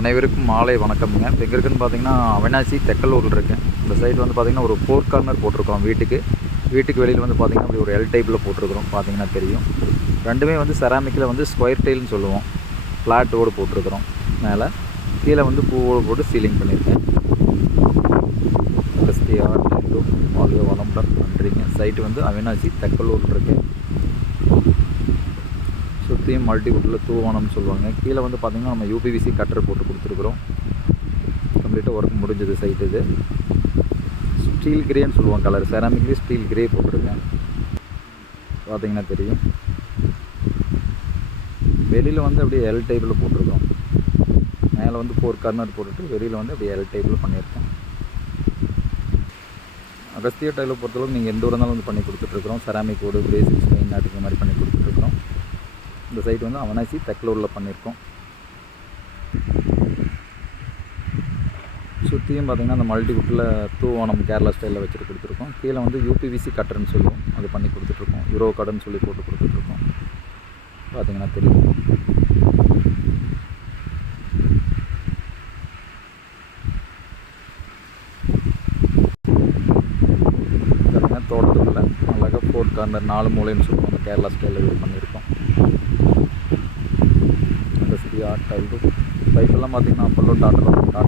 அனைவருக்கும் மாலை வணக்கம்ங்க. இப்போ எங்கே இருக்குன்னு பார்த்தீங்கன்னா அவினாசி தெக்கலூரில் இருக்கேன். இந்த சைட் வந்து பார்த்திங்கன்னா ஒரு 4 கார்னர் போட்டிருக்கோம். வீட்டுக்கு வெளியில் வந்து பார்த்திங்கன்னா அப்படி ஒரு எல் டைப்பில் போட்டிருக்கிறோம். பார்த்தீங்கன்னா தெரியும். ரெண்டுமே வந்து செராமிக்கில் வந்து ஸ்கொயர் டைல்னு சொல்லுவோம். ஃப்ளாட் ஓடு போட்டிருக்கிறோம். மேலே கீழே வந்து பூவோடு போட்டு சீலிங் பண்ணியிருக்கேன். வாழ்க வளமுடன். நன்றிங்க. சைட்டு வந்து அவினாசி தெக்கலூரில் இருக்குது. சுற்றியும் மல்டிவுட்டில் தூவானம்னு சொல்லுவாங்க. கீழே வந்து பார்த்திங்கன்னா நம்ம யூபிவிசி கட்டர் போட்டு கொடுத்துருக்குறோம். கம்ப்ளீட்டாக ஒர்க் முடிஞ்சது சைட்டு. இது ஸ்டீல் கிரேன்னு சொல்லுவாங்க. கலர் செராமிக்லேயே ஸ்டீல் கிரே போட்டிருக்கேன். பார்த்திங்கன்னா தெரியும். வெளியில் வந்து அப்படியே எல் டைப்பில் போட்டிருக்கோம். மேலே வந்து 4 கார்னர் போட்டுட்டு வெளியில் வந்து அப்படியே எல் டைப்பில் பண்ணியிருக்கோம். அகஸ்தியா டைலை பொறுத்தளவுக்கு நீங்கள் எந்த ஒரு இருந்தாலும் வந்து பண்ணி கொடுத்துட்ருக்குறோம். செராமிக் ஓடு, பேசிக்ஸ் மெயின் நாட்டுக்கு மாதிரி பண்ணி கொடுத்துட்ருக்குறோம். இந்த சைட் வந்து அவினாசி தெக்கலூரில் பண்ணியிருக்கோம். சுற்றியும் பார்த்திங்கன்னா அந்த மல்டிவுட்டில் தூவானம் கேரளா ஸ்டைலில் வச்சுட்டு கொடுத்துருக்கோம். கீழே வந்து யூபிவிசி கட்டர்னு சொல்லுவோம். அது பண்ணி கொடுத்துட்ருக்கோம். யூரோ கடன் சொல்லி போட்டு கொடுத்துட்ருக்கோம். பார்த்திங்கன்னா தெரியும். பார்த்திங்கன்னா தோட்டத்துக்குள்ள அழகாக 4 கார்னர் 4 மூலைன்னு சொல்லுவோம். அந்த கேரளா ஸ்டைலில் இது பண்ணியிருக்கோம். அந்த சிறிய டைல் பைப்பெல்லாம் பார்த்திங்கன்னா அப்பல்லோ டாட்டா